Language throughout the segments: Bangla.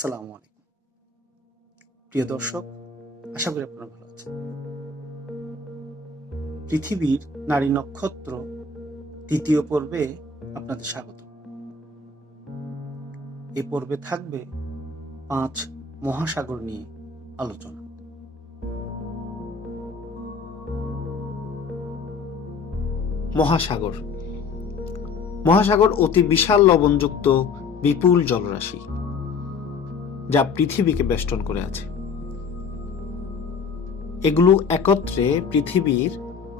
সালাম আলাইকুম। প্রিয় দর্শক, আশা করি আপনারা ভালো আছেন। পৃথিবীর নারী নক্ষত্র তৃতীয় পর্বে আপনাদের স্বাগত। এই পর্বে থাকবে পাঁচ মহাসাগর নিয়ে আলোচনা। মহাসাগর। মহাসাগর অতি বিশাল লবণযুক্ত বিপুল জলরাশি। যা পৃথিবীকে বেষ্টন করে আছে। এগুলো একত্রে পৃথিবীর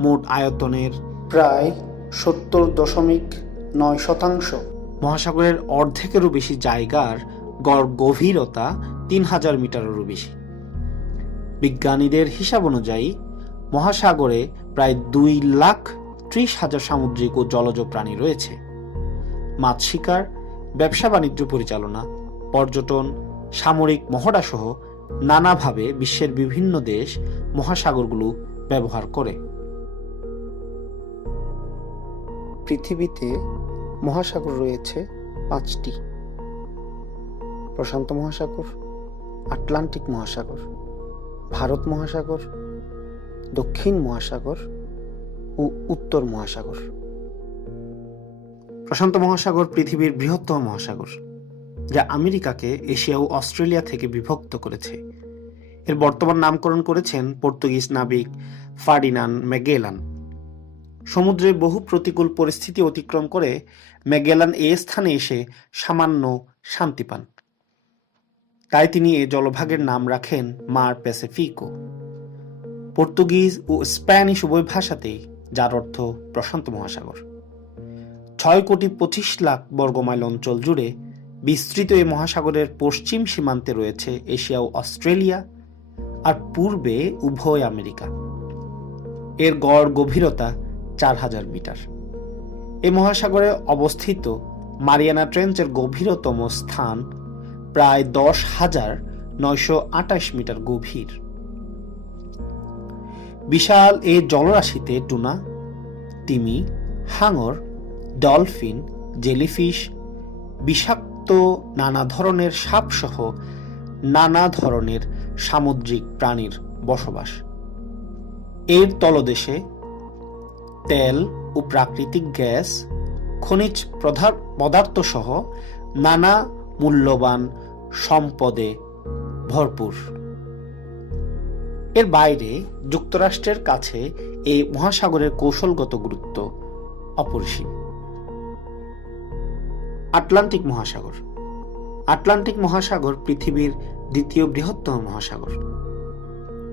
মোট আয়তনের প্রায় সত্তর দশমিক নয় শতাংশ। মহাসাগরের অর্ধেকেরও বেশি জায়গার গড় গভীরতা তিন হাজার মিটারেরও বেশি। বিজ্ঞানীদের হিসাব অনুযায়ী মহাসাগরে প্রায় দুই লাখ ত্রিশ হাজার সামুদ্রিক ও জলজ প্রাণী রয়েছে। মাছ শিকার ব্যবসা বাণিজ্য পরিচালনা পর্যটন সামরিক মহড়া সহ নানাভাবে বিশ্বের বিভিন্ন দেশ মহাসাগরগুলো ব্যবহার করে। পৃথিবীতে মহাসাগর রয়েছে পাঁচটি। প্রশান্ত মহাসাগর আটলান্টিক মহাসাগর ভারত মহাসাগর দক্ষিণ মহাসাগর ও উত্তর মহাসাগর। প্রশান্ত মহাসাগর পৃথিবীর বৃহত্তম মহাসাগর। যা আমেরিকাকে এশিয়া ও অস্ট্রেলিয়া থেকে বিভক্ত করেছে। এর বর্তমান নামকরণ করেছেন পর্তুগিজ নাবিক ফার্ডিনান ম্যাগেলান। সমুদ্রে বহু প্রতিকূল পরিস্থিতি অতিক্রম করে ম্যাগেলান এ স্থানে এসে সামান্য শান্তি পান। তাই তিনি এ জলভাগের নাম রাখেন মার প্যাসিফিকো। পর্তুগিজ ও স্প্যানিশ উভয় ভাষাতেই, যার অর্থ প্রশান্ত মহাসাগর। ছয় কোটি পঁচিশ লাখ বর্গমাইল অঞ্চল জুড়ে বিস্তৃত এই মহাসাগরের পশ্চিম সীমান্তে রয়েছে এশিয়া ও অস্ট্রেলিয়া, আর পূর্বে উভয় আমেরিকা। এর গড় গভীরতা চার হাজার মিটার। এই মহাসাগরে অবস্থিত মারিয়ানা ট্রেঞ্চের গভীরতম স্থান প্রায় দশ হাজার নয়শো আটাশ মিটার গভীর। বিশাল এ জলরাশিতে টুনা, তিমি, হাঙর, ডলফিন, জেলিফিশ, বিষাক্ত নানা ধরনের সাপসহ নানা ধরনের সামুদ্রিক প্রাণীর বসবাস। এর তলদেশে তেল ও প্রাকৃতিক গ্যাস, খনিজ পদার্থ সহ নানা মূল্যবান সম্পদে ভরপুর। এর বাইরে যুক্তরাষ্ট্রের কাছে এই মহাসাগরের কৌশলগত গুরুত্ব অপরিসীম। আটলান্টিক মহাসাগর। আটলান্টিক মহাসাগর পৃথিবীর দ্বিতীয় বৃহত্তম মহাসাগর।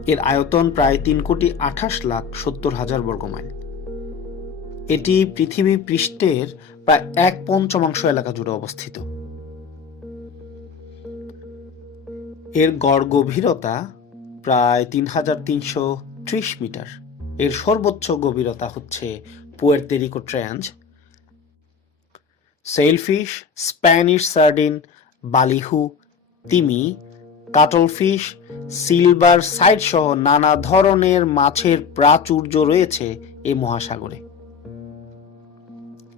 এর আয়তন প্রায় তিন কোটি আঠাশ লাখ সত্তর হাজার বর্গমাইল। এটি পৃথিবী পৃষ্ঠের প্রায় এক পঞ্চমাংশ এলাকা জুড়ে অবস্থিত। এর গড় গভীরতা প্রায় তিন হাজার তিনশো ত্রিশ মিটার। এর সর্বোচ্চ গভীরতা হচ্ছে Puerto Rico trench sailfish Spanish sardine ballyhoo তিমি কাটলফিশ সিলভার সাইড সহ নানা ধরনের মাছের প্রাচুর্য রয়েছে এই মহাসাগরে।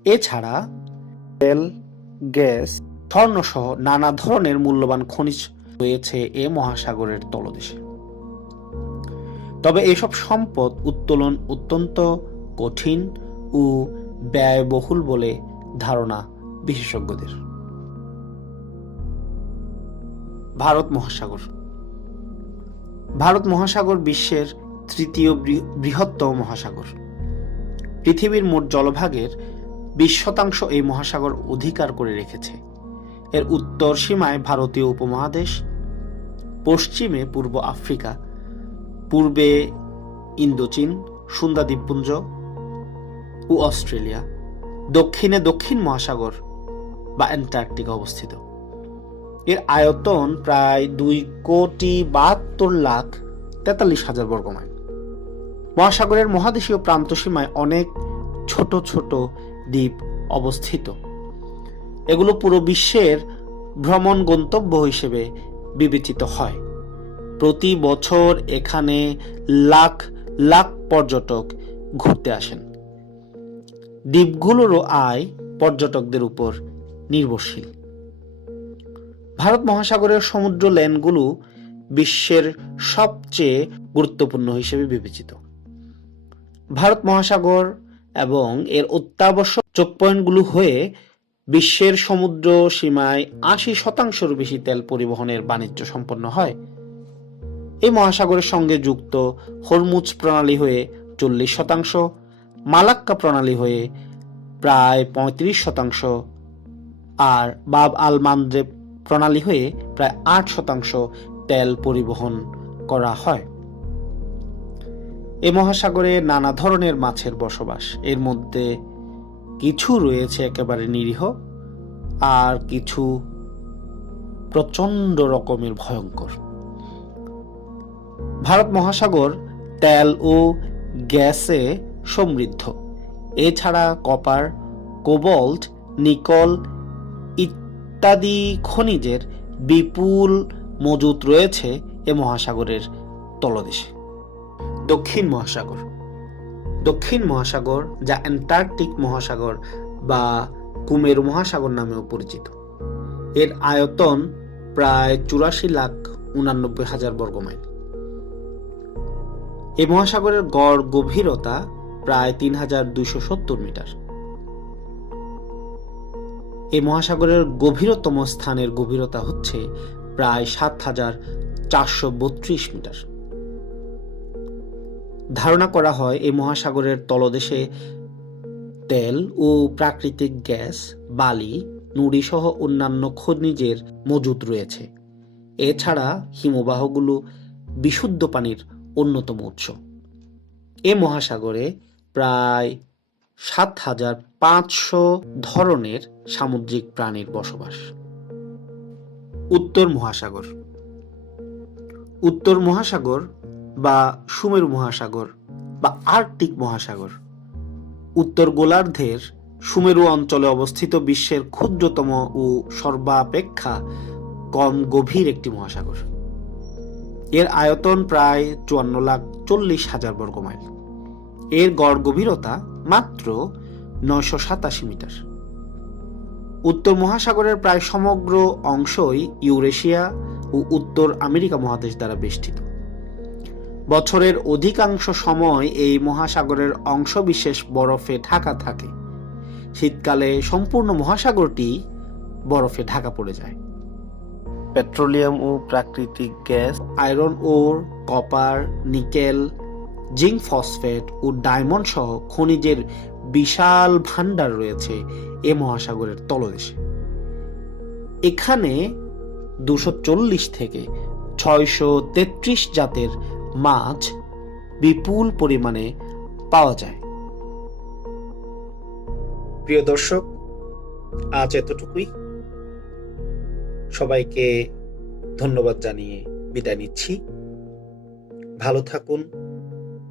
এছাড়া তেল, গ্যাস স্বর্ণ সহ নানা ধরনের মূল্যবান খনিজ রয়েছে এ মহাসাগরের তলদেশে। তবে এসব সম্পদ উত্তোলন অত্যন্ত কঠিন ও ব্যয়বহুল বলে ধারণা বিশেষজ্ঞদের। ভারত মহাসাগর। ভারত মহাসাগর বিশ্বের তৃতীয় বৃহত্তম মহাসাগর। পৃথিবীর মোট জলভাগের বিশ শতাংশ এই মহাসাগর অধিকার করে রেখেছে। এর উত্তর সীমায় ভারতীয় উপমহাদেশ, পশ্চিমে পূর্ব আফ্রিকা, পূর্বে ইন্দোচীন, সুন্দা দ্বীপপুঞ্জ ও অস্ট্রেলিয়া। দক্ষিণে দক্ষিণ মহাসাগর বা অ্যান্টার্কটিকা অবস্থিত। এর আয়তন প্রায় দুই কোটি বাহাত্তর লাখ তেতাল্লিশ হাজার বর্গমাইল। মহাসাগরের মহাদেশীয় প্রান্তসীমায় অনেক ছোট ছোট দ্বীপ অবস্থিত। এগুলো পুরো বিশ্বের ভ্রমণ গন্তব্য হিসেবে বিবেচিত হয়। প্রতি বছর এখানে লাখ লাখ পর্যটক ঘুরতে আসেন। দ্বীপগুলোরও আয় পর্যটকদের উপর নির্ভরশীল। ভারত মহাসাগরের সমুদ্র লেনগুলো বিশ্বের সবচেয়ে গুরুত্বপূর্ণ হিসেবে বিবেচিত। ভারত মহাসাগর এবং এর অত্যাবশ্যক চোখ পয়েন্টগুলো হয়ে বিশ্বের সমুদ্র সীমায় আশি শতাংশের বেশি তেল পরিবহনের বাণিজ্য সম্পন্ন হয়। এই মহাসাগরের সঙ্গে যুক্ত হরমুজ প্রণালী হয়ে চল্লিশ শতাংশ, মালাক্কা প্রণালী হয়ে প্রায় পঁয়ত্রিশ শতাংশ আর বাব আল মান্দ্রে প্রণালী হয়ে প্রায় আট শতাংশ তেল পরিবহন করা হয়। এ মহাসাগরে নানা ধরনের মাছের বসবাস। এর মধ্যে কিছু রয়েছে একেবারে নিরীহ আর কিছু প্রচণ্ড রকমের ভয়ঙ্কর। ভারত মহাসাগর তেল ও গ্যাসে সমৃদ্ধ। এছাড়া কপার, কোবল্ট, নিকল ইত্যাদি খনিজের বিপুল মজুত রয়েছে এ মহাসাগরের তলদেশে। দক্ষিণ মহাসাগর। দক্ষিণ মহাসাগর যা অ্যান্টার্কটিক মহাসাগর বা কুমেরু মহাসাগর নামেও পরিচিত। এর আয়তন প্রায় চুরাশি লাখ উনানব্বই হাজার বর্গমাইল এই মহাসাগরের গড় গভীরতা প্রায় তিন হাজার দুইশো সত্তর মিটার। এই মহাসাগরের গভীরতম স্থানের গভীরতা হচ্ছে প্রায় সাত হাজার চারশো বত্রিশ মিটার। ধারণা করা হয় এই মহাসাগরের তলদেশে তেল ও প্রাকৃতিক গ্যাস, বালি নুড়ি সহ অন্যান্য খনিজের মজুদ রয়েছে। এছাড়া হিমবাহগুলো বিশুদ্ধ পানির অন্যতম উৎস। এ মহাসাগরে প্রায় সাত হাজার পাঁচশো ধরনের সামুদ্রিক প্রাণীর বসবাস। উত্তর মহাসাগর। উত্তর মহাসাগর বা সুমেরু মহাসাগর বা আর্কটিক মহাসাগর। উত্তর গোলার্ধের সুমেরু অঞ্চলে অবস্থিত বিশ্বের ক্ষুদ্রতম ও সর্বাপেক্ষা কম গভীর একটি মহাসাগর। এর আয়তন প্রায় চুয়ান্ন লাখ চল্লিশ হাজার বর্গমাইল। এর গড় গভীরতা মাত্র নয়শো সাতাশি মিটার। উত্তর মহাসাগরের প্রায় সমগ্র অংশই ইউরেশিয়া ও উত্তর আমেরিকা মহাদেশ দ্বারা বেষ্টিত। বছরের অধিকাংশ সময় এই মহাসাগরের অংশবিশেষ বরফে ঢাকা থাকে। শীতকালে সম্পূর্ণ মহাসাগরটি বরফে ঢাকা পড়ে যায়। পেট্রোলিয়াম ও প্রাকৃতিক gas, iron, ore, copper, nickel zinc phosphate ও ডায়মন্ড সহ খনিজের বিশাল ভান্ডার রয়েছে এ মহাসাগরের তলদেশে। এখানে দুশো চল্লিশ থেকে ছয়শো তেত্রিশ জাতের মাছ বিপুল পরিমাণে পাওয়া যায়। প্রিয় দর্শক, আজ এতটুকুই। সবাইকে ধন্যবাদ জানিয়ে বিদায় নিচ্ছি। ভালো থাকুন।